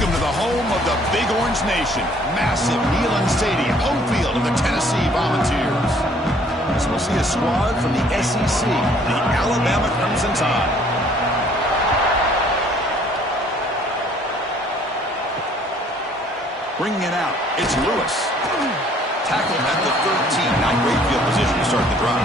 Welcome to the home of the Big Orange Nation. Massive Neyland Stadium, home field of the Tennessee Volunteers. So we'll see a squad from the SEC, the Alabama Crimson Tide. Bringing it out, it's Lewis. Tackled at the 13, not great field position to start the drive.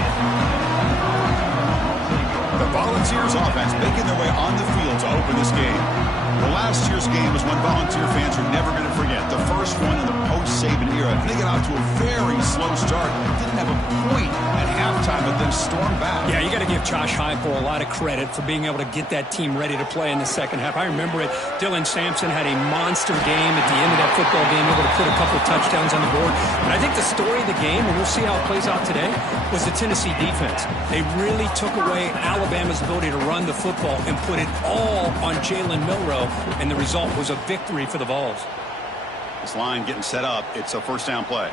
The Volunteers offense making their way on the field to open this game. The last year's game was one Volunteer fans are never going to forget. The first one in the post-Saban era. They got out to a very slow start. Didn't have a point at halftime, but then stormed back. Yeah, you got to give Josh Heupel a lot of credit for being able to get that team ready to play in the second half. I remember it. Dylan Sampson had a monster game at the end of that football game, able to put a couple of touchdowns on the board. But I think the story of the game, and we'll see how it plays out today, was the Tennessee defense. They really took away Alabama's ability to run the football and put it all on Jalen Milroe, and the result was a victory for the Vols. This line getting set up. It's a first down play.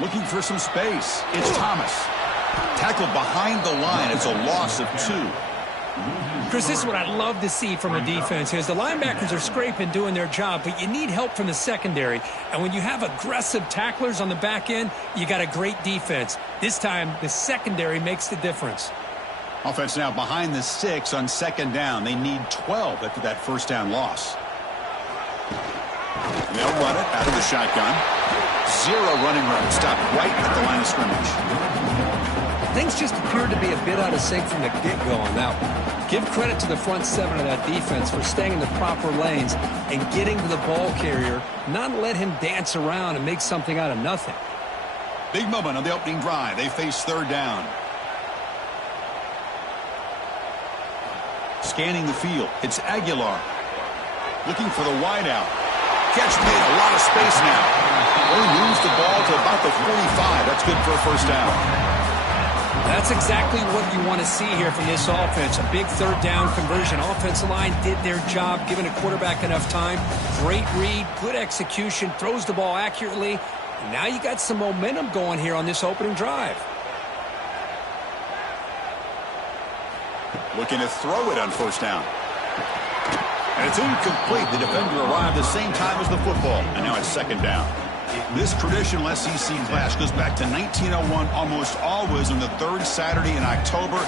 Looking for some space. It's Thomas. Tackled behind the line. It's a loss of 2. Chris, this is what I love to see from a defense is the linebackers are scraping, doing their job, but you need help from the secondary. And when you have aggressive tacklers on the back end, you got a great defense. This time, the secondary makes the difference. Offense now behind the 6 on second down. They need 12 after that first down loss. And they'll run it out of the shotgun. 0 running room. Stopped right at the line of scrimmage. Things just appeared to be a bit out of sync from the get-go on that one. Give credit to the front 7 of that defense for staying in the proper lanes and getting to the ball carrier, not let him dance around and make something out of nothing. Big moment on the opening drive. They face third down. Scanning the field. It's Aguilar. Looking for the wideout. Catch made, a lot of space now. Only moves the ball to about the 45. That's good for a first down. That's exactly what you want to see here from this offense. A big third down conversion. Offensive line did their job, giving a quarterback enough time. Great read, good execution, throws the ball accurately. And now you got some momentum going here on this opening drive. Looking to throw it on first down. And it's incomplete. The defender arrived the same time as the football. And now it's second down. This traditional SEC clash goes back to 1901, almost always on the third Saturday in October.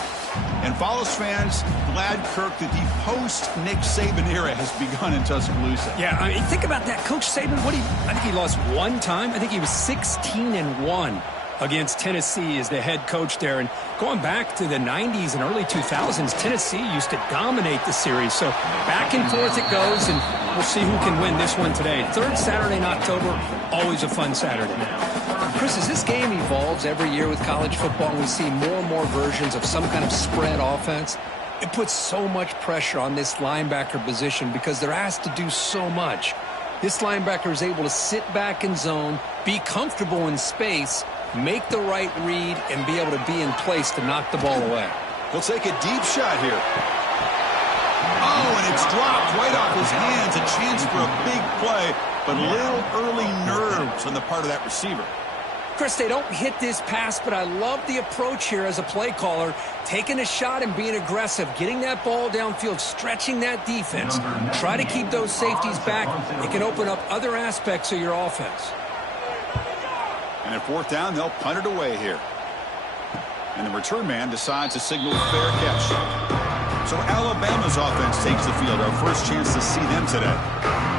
And Vols fans glad, Kirk, that the post-Nick Saban era has begun in Tuscaloosa. Yeah, I mean, think about that. Coach Saban, I think he lost one time. I think he was 16-1 against Tennessee as the head coach there. And going back to the 90s and early 2000s, Tennessee used to dominate the series. So back and forth it goes, and we'll see who can win this one today. Third Saturday in October, always a fun Saturday. Chris, as this game evolves every year with college football, and we see more and more versions of some kind of spread offense, it puts so much pressure on this linebacker position because they're asked to do so much. This linebacker is able to sit back in zone, be comfortable in space, make the right read, and be able to be in place to knock the ball away. He'll take a deep shot here. Oh, and it's dropped right off his hands. A chance for a big play, but a little early nerves on the part of that receiver. Chris, they don't hit this pass, but I love the approach here as a play caller, taking a shot and being aggressive, getting that ball downfield, stretching that defense. Try to keep those safeties back. It can open up other aspects of your offense. And at fourth down, they'll punt it away here. And the return man decides to signal a fair catch. So Alabama's offense takes the field. Our first chance to see them today.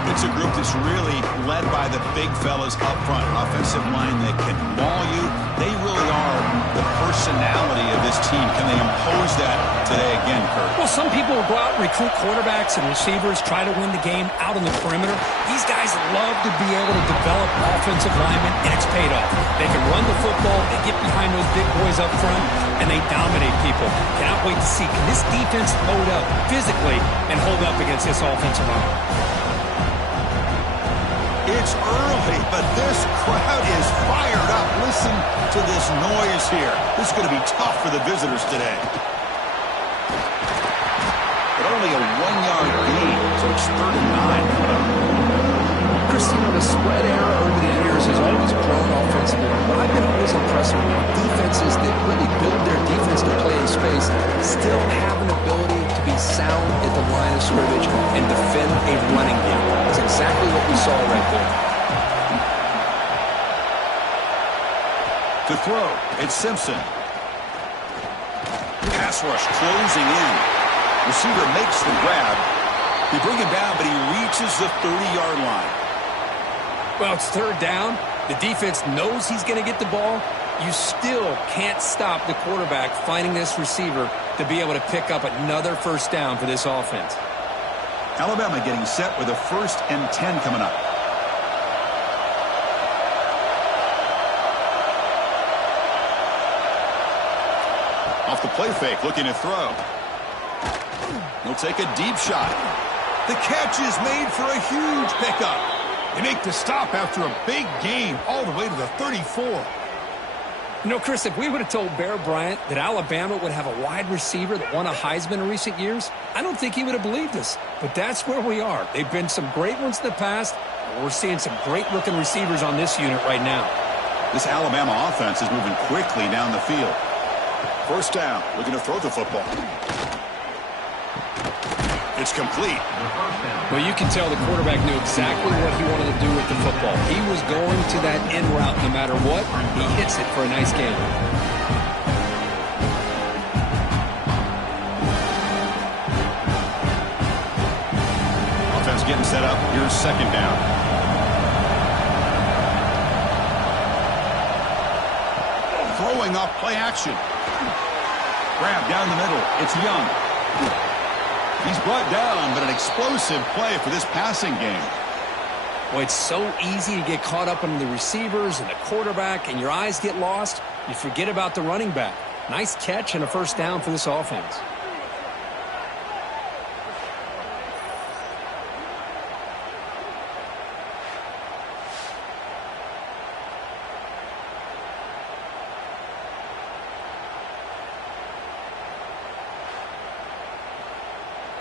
It's a group that's really led by the big fellas up front. An offensive line that can maul you. They really are the personality of this team. Can they impose that today again, Kurt? Well, some people will go out and recruit quarterbacks and receivers, try to win the game out on the perimeter. These guys love to be able to develop offensive linemen, and it's paid off. They can run the football, they get behind those big boys up front, and they dominate people. Cannot wait to see, can this defense load up physically and hold up against this offensive line? It's early, but this crowd is fired up. Listen to this noise here. This is going to be tough for the visitors today. But only a 1-yard gain, so it's 39. Christine, the spread era over the years has always grown offensively, but I've been always impressed with defenses that really build their defense to play in space still have an ability to be sound at the line of scrimmage and defend a running game. That's exactly what we saw right there. To throw, it's Simpson. Pass rush closing in. Receiver makes the grab. They bring him down, but he reaches the 30-yard line. Well, it's third down. The defense knows he's going to get the ball. You still can't stop the quarterback finding this receiver to be able to pick up another first down for this offense. Alabama getting set with a 1st and 10 coming up. Off the play fake, looking to throw. He'll take a deep shot. The catch is made for a huge pickup. They make the stop after a big gain all the way to the 34. You know, Chris, if we would have told Bear Bryant that Alabama would have a wide receiver that won a Heisman in recent years, I don't think he would have believed us. But that's where we are. They've been some great ones in the past. We're seeing some great-looking receivers on this unit right now. This Alabama offense is moving quickly down the field. First down, looking to throw the football. It's complete. Well, you can tell the quarterback knew exactly what he wanted to do with the football. He was going to that in route no matter what. He hits it for a nice gain. Offense getting set up. Here's second down. Throwing off play action. Grab down the middle. It's Young. He's brought down, but an explosive play for this passing game. Well, it's so easy to get caught up on the receivers and the quarterback, and your eyes get lost. You forget about the running back. Nice catch and a first down for this offense.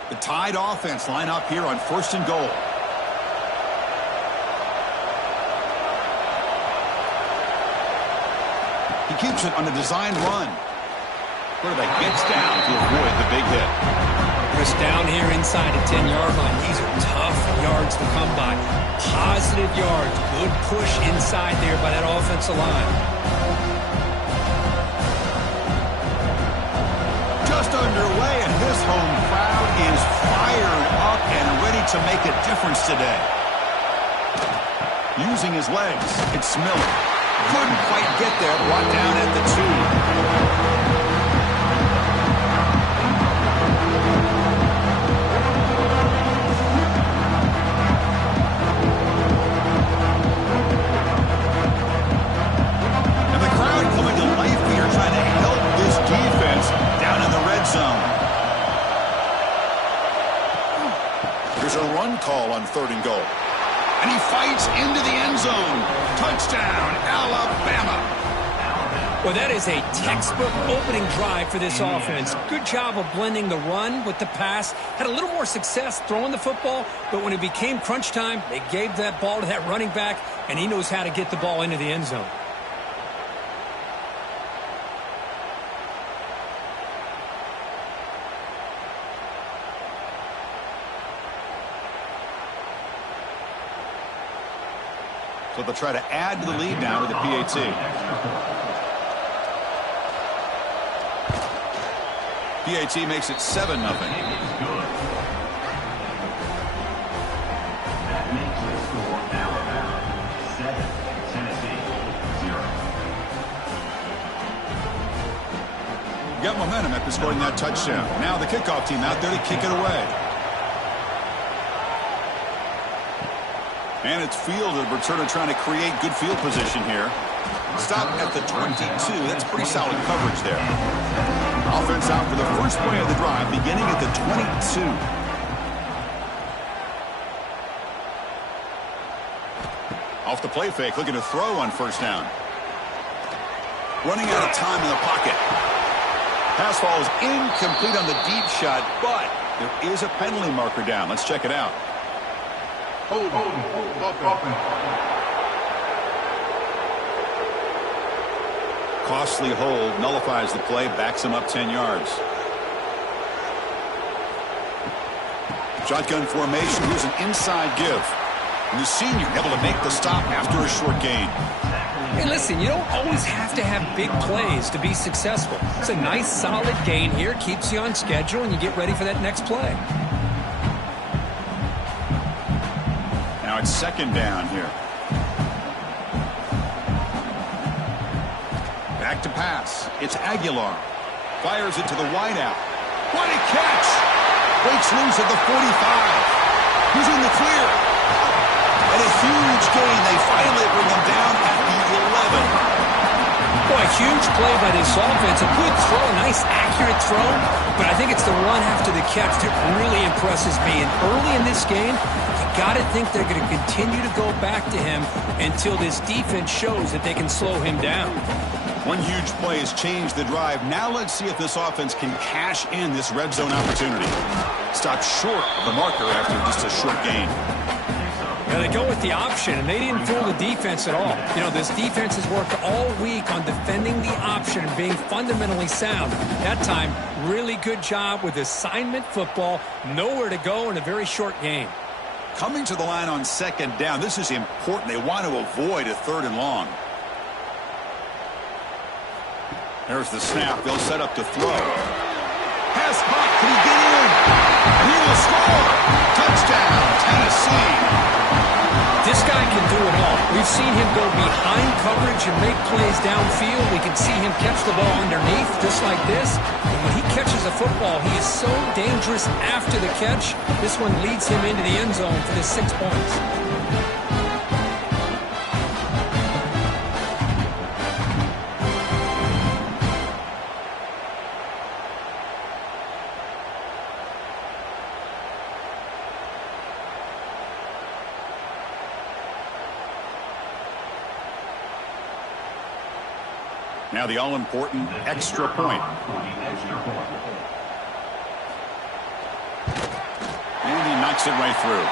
The Tide offense line up here on 1st and goal. He keeps it on a designed run. Quarterback gets down to avoid the big hit. Chris, down here inside the 10-yard line. These are tough yards to come by. Positive yards. Good push inside there by that offensive line. Just underway, and this home crowd is fired up and ready to make a difference today. Using his legs, it's Miller. Couldn't quite get there, brought down at the 2. And the crowd coming to life here, trying to help this defense down in the red zone. There's a run call on 3rd and goal. And he fights into the end zone. Touchdown, Alabama. Well, that is a textbook opening drive for this offense. Good job of blending the run with the pass. Had a little more success throwing the football, but when it became crunch time, they gave that ball to that running back, and he knows how to get the ball into the end zone. So they'll try to add to the lead now with the PAT. PAT makes it 7-0. Got momentum after scoring that touchdown. Now the kickoff team out there to kick it away. And it's fielded. Returner trying to create good field position here. Stop at the 22. That's pretty solid coverage there. Offense out for the first play of the drive, beginning at the 22. Off the play fake, looking to throw on 1st down. Running out of time in the pocket. Pass ball is incomplete on the deep shot, but there is a penalty marker down. Let's check it out. Costly hold, nullifies the play, backs him up 10 yards. Shotgun formation. Here's an inside give. And the senior able to make the stop after a short gain. Hey, listen, you don't always have to have big plays to be successful. It's a nice, solid gain here. Keeps you on schedule, and you get ready for that next play. Now it's second down here. Back to pass. It's Aguilar. Fires it to the wideout. What a catch! Breaks loose at the 45. He's in the clear. And a huge gain. They finally bring him down at the 11. Boy, huge play by this offense. A good throw, nice accurate throw. But I think it's the run after the catch that really impresses me. And early in this game, you got to think they're going to continue to go back to him until this defense shows that they can slow him down. One huge play has changed the drive. Now let's see if this offense can cash in this red zone opportunity. Stopped short of the marker after just a short gain. Yeah, they go with the option, and they didn't fool the defense at all. You know, this defense has worked all week on defending the option and being fundamentally sound. That time, really good job with assignment football. Nowhere to go in a very short game. Coming to the line on second down, this is important. They want to avoid a third and long. There's the snap. They'll set up to throw. Pass caught. Can he get in? And he will score. Touchdown, Tennessee. This guy can do it all. We've seen him go behind coverage and make plays downfield. We can see him catch the ball underneath just like this. And when he catches a football, he is so dangerous after the catch. This one leads him into the end zone for the 6 points. Now the all-important extra point. And he knocks it right through.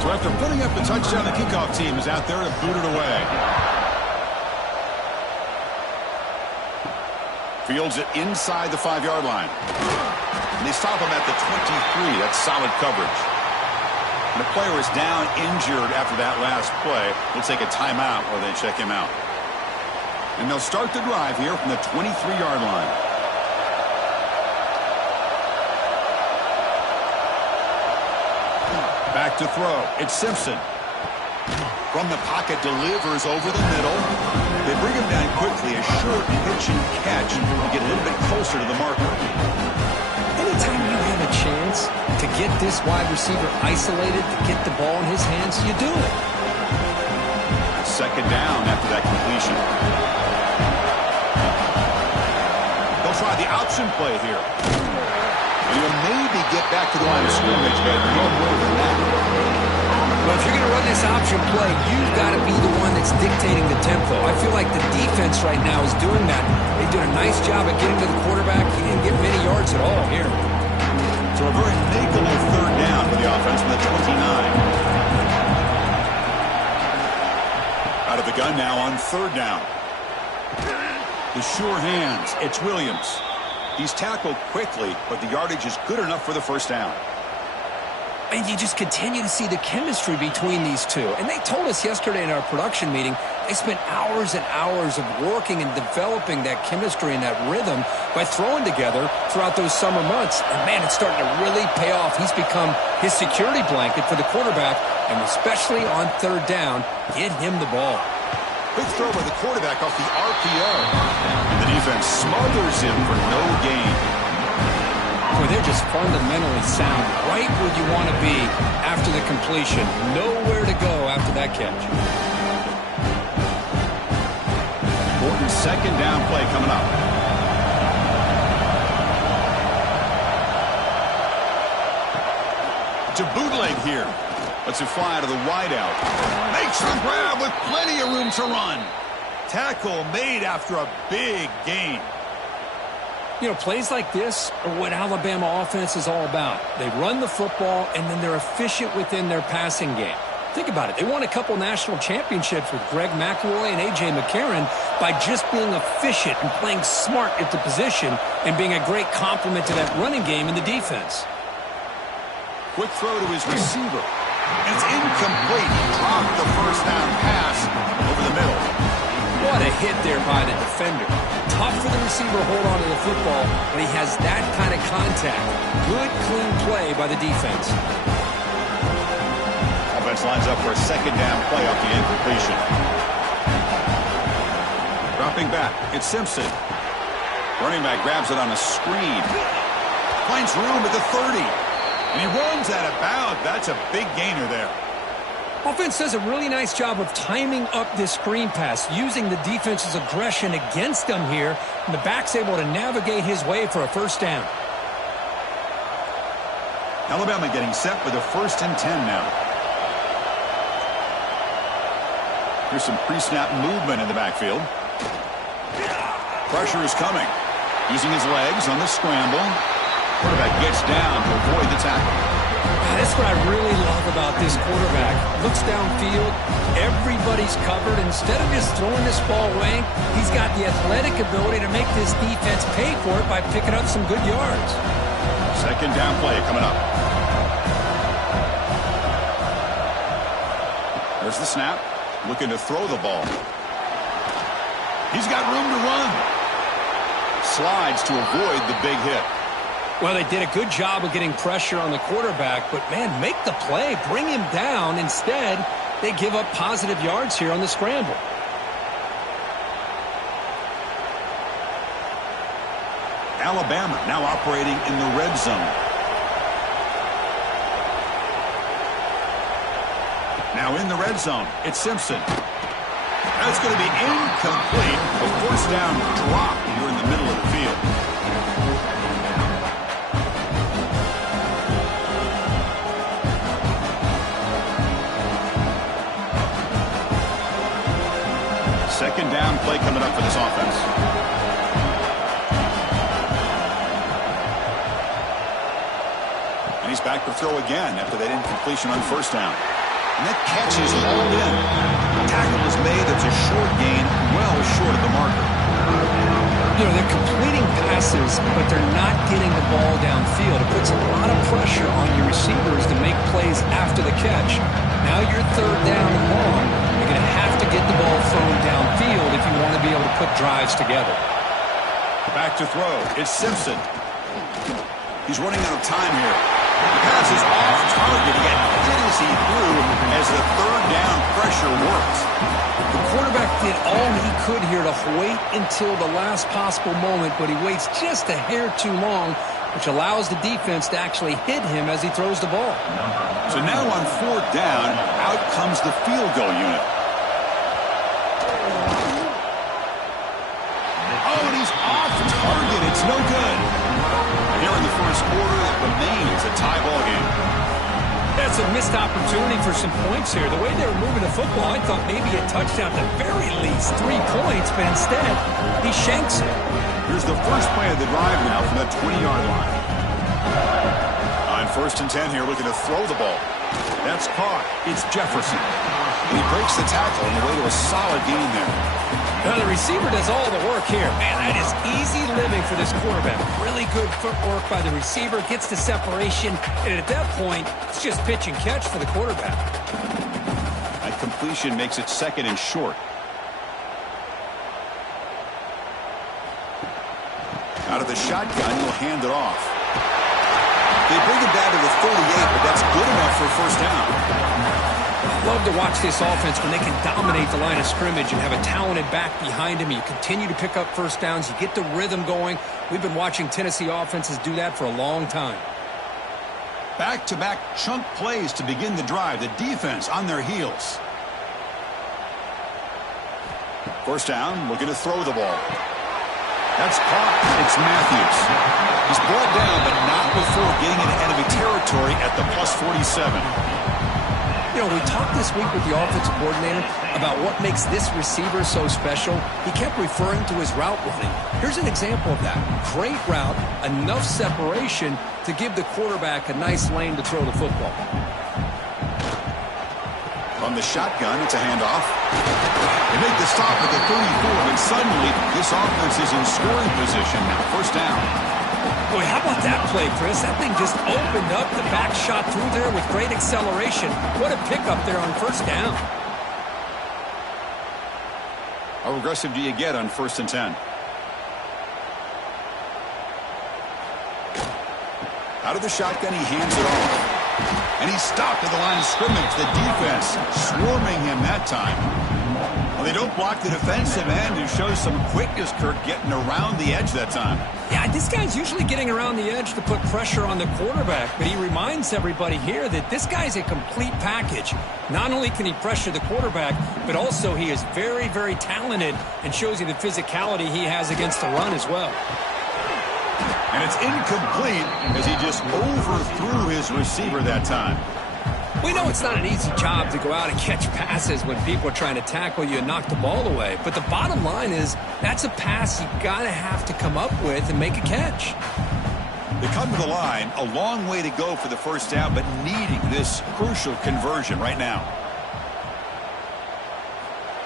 So after putting up the touchdown, the kickoff team is out there to boot it away. Fields it inside the 5-yard line. And they stop him at the 23. That's solid coverage. And the player is down injured after that last play. We'll take a timeout while they check him out. And they'll start the drive here from the 23-yard line. Back to throw. It's Simpson. From the pocket, delivers over the middle. They bring him down quickly. A short pitch and catch to get a little bit closer to the marker. Anytime you have a chance to get this wide receiver isolated, to get the ball in his hands, you do it. Second down after that completion. They'll try the option play here. And you'll maybe get back to the line of scrimmage, but no more than that. Well, if you're going to run this option play, you've got to be the one that's dictating the tempo. I feel like the defense right now is doing that. They did a nice job at getting to the quarterback. He didn't get many yards at all here. So a very makeable third down for the offense from the 29. Out of the gun now on third down. The sure hands. It's Williams. He's tackled quickly, but the yardage is good enough for the first down. And you just continue to see the chemistry between these two. And they told us yesterday in our production meeting, they spent hours and hours of working and developing that chemistry and that rhythm by throwing together throughout those summer months. And, man, it's starting to really pay off. He's become his security blanket for the quarterback, and especially on third down, get him the ball. Quick throw by the quarterback off the RPO. And the defense smothers him for no gain. Well, they're just fundamentally sound, right where you want to be after the completion. Nowhere to go after that catch. Important second down play coming up. To bootleg here. Lets it fly out of the wideout. Makes the grab with plenty of room to run. Tackle made after a big gain. You know, plays like this are what Alabama offense is all about. They run the football, and then they're efficient within their passing game. Think about it. They won a couple national championships with Greg McElroy and A.J. McCarron by just being efficient and playing smart at the position and being a great complement to that running game in the defense. Quick throw to his receiver. And it's incomplete. He dropped the first down pass over the middle. What a hit there by the defender. Tough for the receiver to hold on to the football when he has that kind of contact. Good, clean play by the defense. Offense lines up for a second down play off the incompletion. Dropping back, it's Simpson. Running back grabs it on a screen. Finds room at the 30. And he runs out of bounds. That's a big gainer there. Offense does a really nice job of timing up this screen pass, using the defense's aggression against them here, and the back's able to navigate his way for a first down. Alabama getting set for the 1st and 10 now. Here's some pre-snap movement in the backfield. Pressure is coming. Using his legs on the scramble. Quarterback gets down to avoid the tackle. That's what I really love about this quarterback. Looks downfield, everybody's covered. Instead of just throwing this ball away, he's got the athletic ability to make this defense pay for it by picking up some good yards. Second down play coming up. There's the snap. Looking to throw the ball. He's got room to run. Slides to avoid the big hit. Well, they did a good job of getting pressure on the quarterback, but, man, make the play, bring him down. Instead, they give up positive yards here on the scramble. Alabama now operating in the red zone. Now in the red zone, it's Simpson. That's going to be incomplete. A first down drop here in the middle of the field. Second down play coming up for this offense. And he's back to throw again after that incompletion on first down. And that catch is hauled in. Tackle is made. It's a short gain, well short of the marker. You know, they're completing passes, but they're not getting the ball downfield. It puts a lot of pressure on your receivers to make plays after the catch. Now you're third down and long. You're going to have to get the ball thrown downfield if you want to be able to put drives together. Back to throw. It's Simpson. He's running out of time here. The pass is off target. Yet did as he threw as the third down pressure works. The quarterback did all he could here to wait until the last possible moment, but he waits just a hair too long, which allows the defense to actually hit him as he throws the ball. So now on fourth down, out comes the field goal unit. Oh, and he's off target. It's no good. Here in the first quarter, it remains a tie ball game. That's a missed opportunity for some points here. The way they were moving the football, I thought maybe a touchdown, at the very least 3 points, but instead, he shanks it. Here's the first play of the drive now from the 20-yard line. On 1st and 10 here, looking to throw the ball. That's caught. It's Jefferson. And he breaks the tackle on the way to a solid gain there. Now the receiver does all the work here. Man, that is easy living for this quarterback. Really good footwork by the receiver, gets the separation, and at that point, it's just pitch and catch for the quarterback. That completion makes it second and short. Out of the shotgun, he'll hand it off. They bring him down to the 38, but that's good enough for first down. Love to watch this offense when they can dominate the line of scrimmage and have a talented back behind him. You continue to pick up first downs. You get the rhythm going. We've been watching Tennessee offenses do that for a long time. Back-to-back chunk plays to begin the drive. The defense on their heels. First down, looking to throw the ball. That's caught. It's Matthews. He's brought down, but not before getting into enemy territory at the plus 47. You know, we talked this week with the offensive coordinator about what makes this receiver so special. He kept referring to his route running. Here's an example of that. Great route, enough separation to give the quarterback a nice lane to throw the football. From the shotgun, it's a handoff. They make the stop at the 34, and suddenly this offense is in scoring position now. First down. Boy, how about that play, Chris? That thing just opened up. The back shot through there with great acceleration. What a pickup there on first down. How aggressive do you get on 1st and 10? Out of the shotgun, he hands it off. And he's stopped at the line of scrimmage. The defense swarming him that time. Well, they don't block the defensive end, who shows some quickness, Kirk, getting around the edge that time. Yeah, this guy's usually getting around the edge to put pressure on the quarterback, but he reminds everybody here that this guy's a complete package. Not only can he pressure the quarterback, but also he is very, very talented and shows you the physicality he has against the run as well. And it's incomplete as he just overthrew his receiver that time. We know it's not an easy job to go out and catch passes when people are trying to tackle you and knock the ball away. But the bottom line is that's a pass you gotta have to come up with and make a catch. They come to the line, a long way to go for the first down, but needing this crucial conversion right now.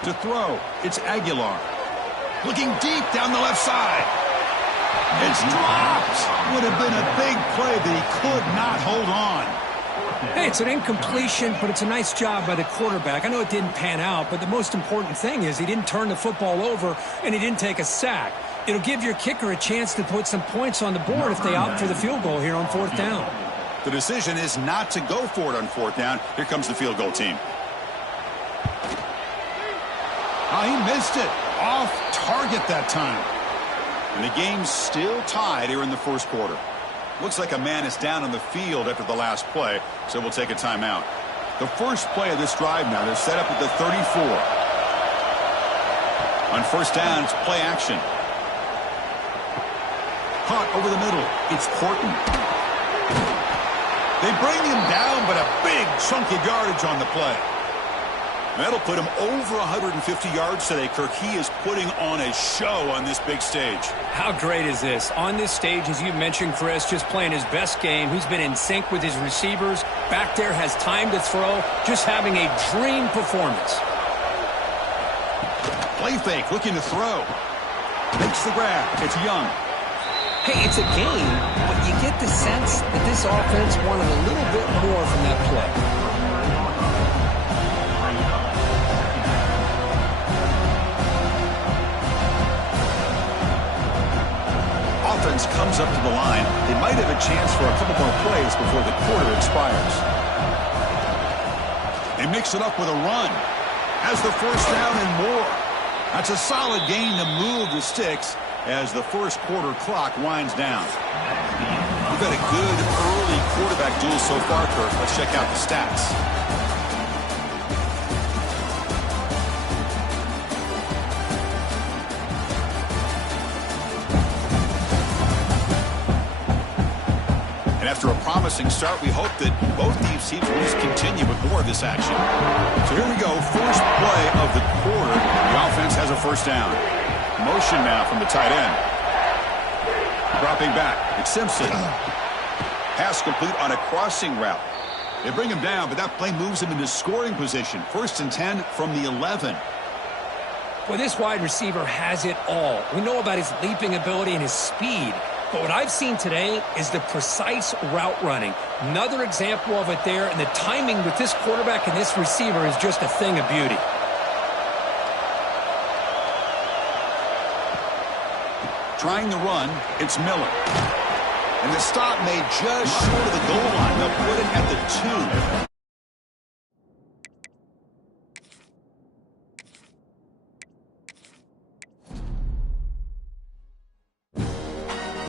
To throw, it's Aguilar. Looking deep down the left side. It's dropped. Would have been a big play that he could not hold on. Hey, it's an incompletion, but it's a nice job by the quarterback. I know it didn't pan out, but the most important thing is he didn't turn the football over and he didn't take a sack. It'll give your kicker a chance to put some points on the board if they opt for the field goal here on 4th down. The decision is not to go for it on 4th down. Here comes the field goal team. Oh, he missed it. Off target that time. And the game's still tied here in the first quarter. Looks like a man is down on the field after the last play, so we'll take a timeout. The first play of this drive now, they're set up at the 34. On 1st down, it's play action. Caught over the middle. It's Horton. They bring him down, but a big chunk of yardage on the play. That'll put him over 150 yards today, Kirk. He is putting on a show on this big stage. How great is this? On this stage, as you mentioned, Chris, just playing his best game. He's been in sync with his receivers. Back there, has time to throw. Just having a dream performance. Play fake, looking to throw. Makes the grab. It's Young. Hey, it's a game, but you get the sense that this offense wanted a little bit more from that play. Offense comes up to the line. They might have a chance for a couple more plays before the quarter expires. They mix it up with a run. Has the first down and more. That's a solid gain to move the sticks as the first quarter clock winds down. We've had a good early quarterback duel so far, Kirk. Let's check out the stats. After a promising start, we hope that both these teams will just continue with more of this action. So here we go, first play of the quarter. The offense has a first down. Motion now from the tight end. Dropping back, it's Simpson. Pass complete on a crossing route. They bring him down, but that play moves him into scoring position. 1st and 10 from the 11. Well, this wide receiver has it all. We know about his leaping ability and his speed. But what I've seen today is the precise route running. Another example of it there, and the timing with this quarterback and this receiver is just a thing of beauty. Trying the run, it's Miller. And the stop made just short of the goal line. They'll put it at the 2.